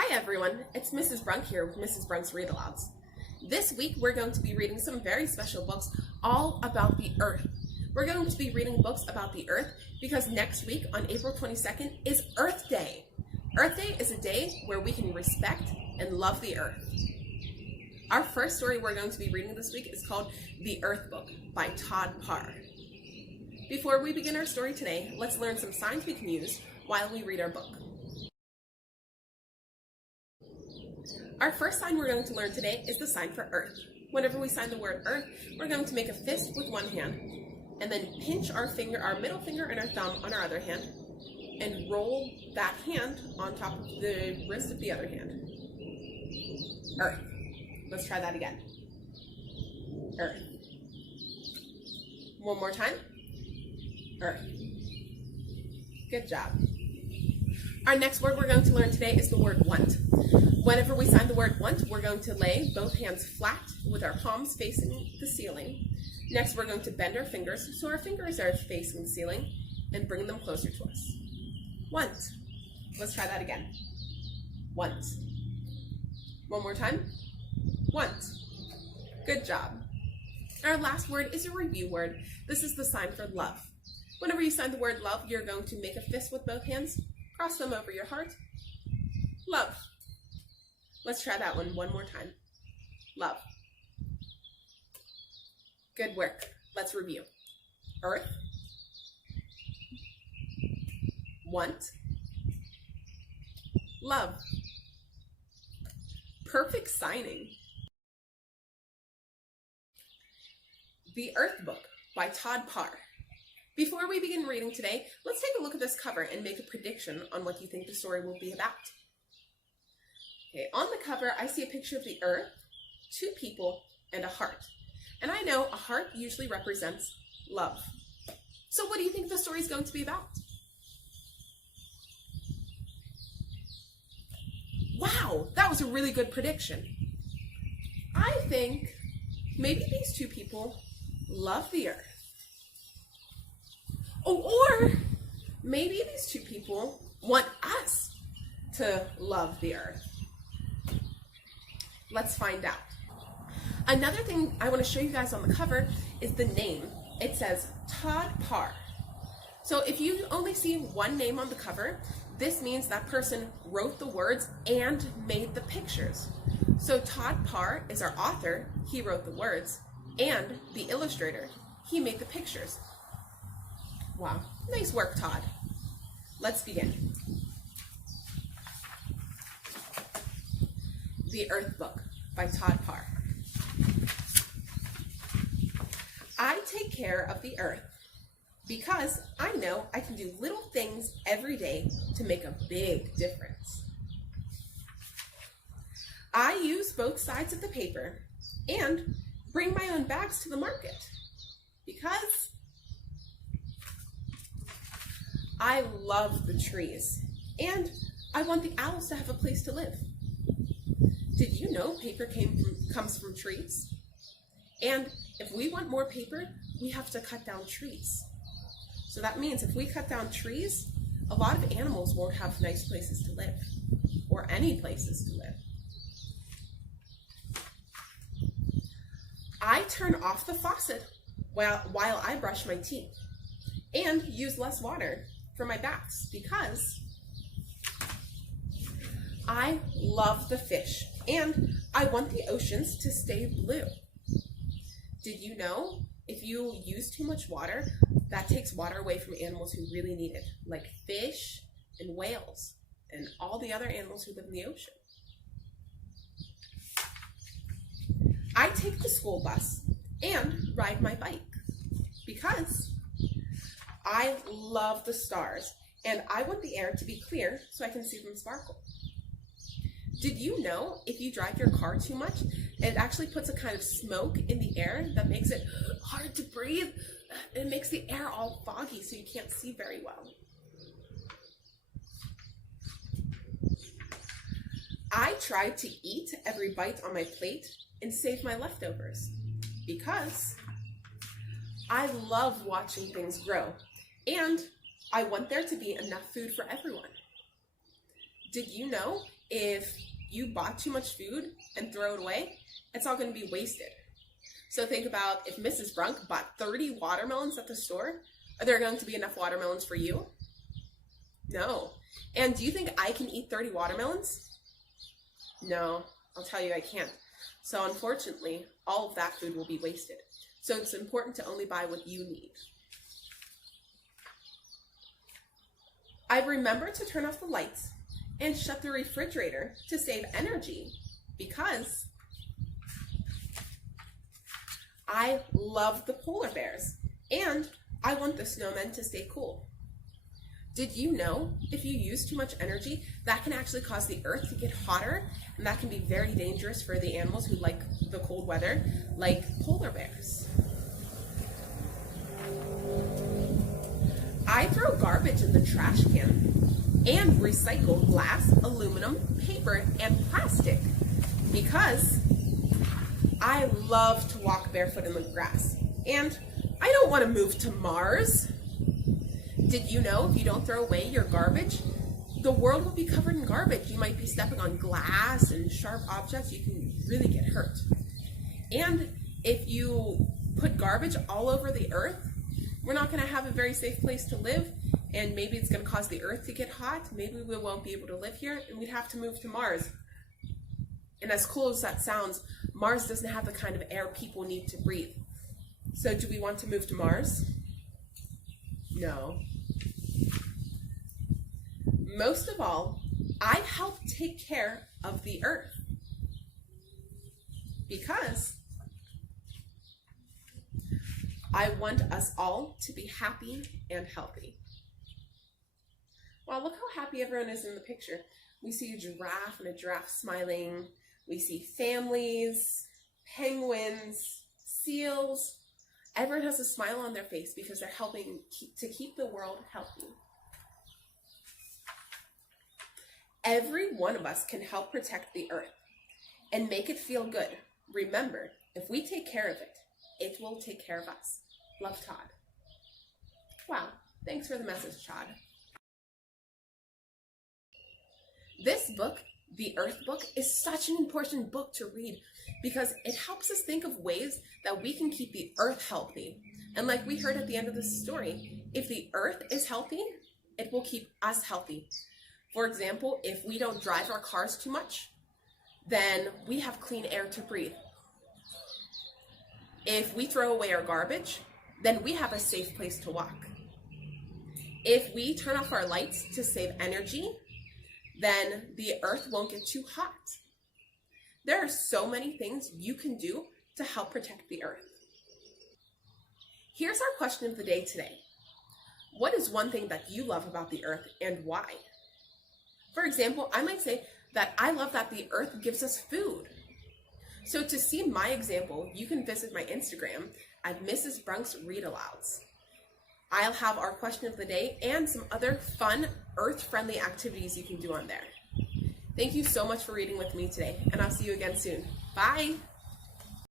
Hi everyone, it's Mrs. Brunk here with Mrs. Brunk's Read Alouds. This week we're going to be reading some very special books all about the Earth. We're going to be reading books about the Earth because next week on April 22nd is Earth Day. Earth Day is a day where we can respect and love the Earth. Our first story we're going to be reading this week is called The Earth Book by Todd Parr. Before we begin our story today, let's learn some signs we can use while we read our book. Our first sign we're going to learn today is the sign for Earth. Whenever we sign the word Earth, we're going to make a fist with one hand and then pinch our middle finger and our thumb on our other hand and roll that hand on top of the wrist of the other hand. Earth. Let's try that again. Earth. One more time. Earth. Good job. Our next word we're going to learn today is the word want. Whenever we sign the word want, we're going to lay both hands flat with our palms facing the ceiling. Next, we're going to bend our fingers so our fingers are facing the ceiling and bring them closer to us. Want. Let's try that again. Want. One more time. Want. Good job. Our last word is a review word. This is the sign for love. Whenever you sign the word love, you're going to make a fist with both hands, cross them over your heart. Love. Let's try that one more time. Love. Good work. Let's review. Earth. Want. Love. Perfect signing. The Earth Book by Todd Parr. Before we begin reading today, let's take a look at this cover and make a prediction on what you think the story will be about. Okay, on the cover, I see a picture of the Earth, two people, and a heart. And I know a heart usually represents love. So what do you think the story is going to be about? Wow, that was a really good prediction. I think maybe these two people love the Earth. Oh, or maybe these two people want us to love the Earth. Let's find out. Another thing I want to show you guys on the cover is the name. It says Todd Parr. So if you only see one name on the cover, this means that person wrote the words and made the pictures. So Todd Parr is our author, he wrote the words, and the illustrator, he made the pictures. Wow, nice work, Todd. Let's begin. The Earth Book by Todd Parr. I take care of the Earth because I know I can do little things every day to make a big difference. I use both sides of the paper and bring my own bags to the market because I love the trees and I want the owls to have a place to live. Did you know paper comes from trees? And if we want more paper, we have to cut down trees. So that means if we cut down trees, a lot of animals won't have nice places to live, or any places to live. I turn off the faucet while I brush my teeth and use less water for my baths because I love the fish and I want the oceans to stay blue. Did you know if you use too much water, that takes water away from animals who really need it, like fish and whales and all the other animals who live in the ocean? I take the school bus and ride my bike because I love the stars and I want the air to be clear so I can see them sparkle. Did you know if you drive your car too much, it actually puts a kind of smoke in the air that makes it hard to breathe? It makes the air all foggy so you can't see very well. I try to eat every bite on my plate and save my leftovers because I love watching things grow and I want there to be enough food for everyone. did you know if you bought too much food and throw it away, it's all going to be wasted? So think about if Mrs. Brunk bought 30 watermelons at the store, are there going to be enough watermelons for you? No. And do you think I can eat 30 watermelons? No, I'll tell you I can't. So unfortunately, all of that food will be wasted. So it's important to only buy what you need. I remember to turn off the lights and shut the refrigerator to save energy because I love the polar bears and I want the snowmen to stay cool. Did you know if you use too much energy, that can actually cause the earth to get hotter, and that can be very dangerous for the animals who like the cold weather, like polar bears. I throw garbage in the trash can and recycle glass, aluminum, paper, and plastic because I love to walk barefoot in the grass and I don't want to move to Mars. Did you know if you don't throw away your garbage, the world will be covered in garbage? You might be stepping on glass and sharp objects. You can really get hurt. And if you put garbage all over the earth, we're not going to have a very safe place to live, and maybe it's going to cause the earth to get hot. Maybe we won't be able to live here, and we'd have to move to Mars. And as cool as that sounds, Mars doesn't have the kind of air people need to breathe. So do we want to move to Mars? No. Most of all, I help take care of the earth because I want us all to be happy and healthy. Wow, look how happy everyone is in the picture. We see a giraffe and a giraffe smiling. We see families, penguins, seals. Everyone has a smile on their face because they're helping to keep the world healthy. Every one of us can help protect the earth and make it feel good. Remember, if we take care of it, it will take care of us. Love, Todd. Wow, thanks for the message, Todd. This book, The Earth Book, is such an important book to read because it helps us think of ways that we can keep the earth healthy. And like we heard at the end of the story, if the earth is healthy, it will keep us healthy. For example, if we don't drive our cars too much, then we have clean air to breathe. If we throw away our garbage, then we have a safe place to walk. If we turn off our lights to save energy, then the earth won't get too hot. There are so many things you can do to help protect the earth. Here's our question of the day today. What is one thing that you love about the earth and why? For example, I might say that I love that the earth gives us food. So to see my example, you can visit my Instagram at Mrs. Brunk's Read Alouds. I'll have our question of the day and some other fun, earth-friendly activities you can do on there. Thank you so much for reading with me today, and I'll see you again soon. Bye!